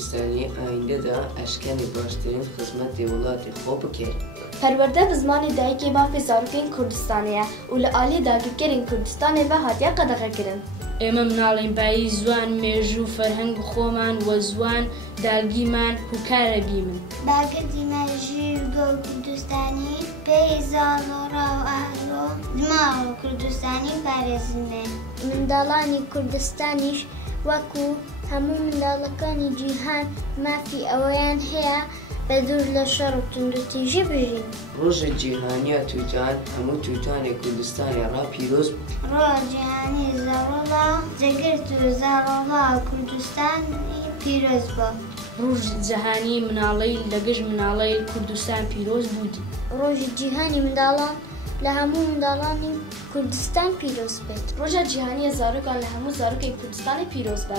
کوردستانی ئایندەدا ئەشکەنی باشترین خزمەتی وڵاتی خۆ بکەین. پەروەردە bi zimanê dayîkê bavê zarokên Kurdistanê ye û li aliyê dagirkerên Kurdistanê ve hatiye qedexekirin. ئێمە مناڵین بایی زوان مێژوو فەرهەنگ خۆمان وە زوان دالگیمان هوکارە بیمن. باگردی مەژی گەڵ کوردستانی پێی زاڵۆڕا و ئاهلۆ دماغ کوردستانی پارێزنێ. منداڵانی کوردستانیش وەکو هەموو منداڵەکانی جیهان مافی ئەوەیان هەیە بە دوور لە شەڕ و توندوتیژی بژین. ڕۆژە جیهانیە تووتان هەموو تووتانی کوردستانی ڕا پیرۆز بوو. ڕۆژ جیهانی زاڕۆڵا جەگرت و زاڕۆڵا کوردستانی پیرۆز بووە. ڕۆژ جەهانی مناڵەی لەگەشت مناڵەی کوردستان پیرۆز بوودی. ڕۆژی جیهانی منداڵان لە هەموو منداڵانی کوردستان پیرۆز بێت. ڕۆژە جیهانیە زارۆکان لە هەموو زارۆکەی کوردستانی پیرۆز بە.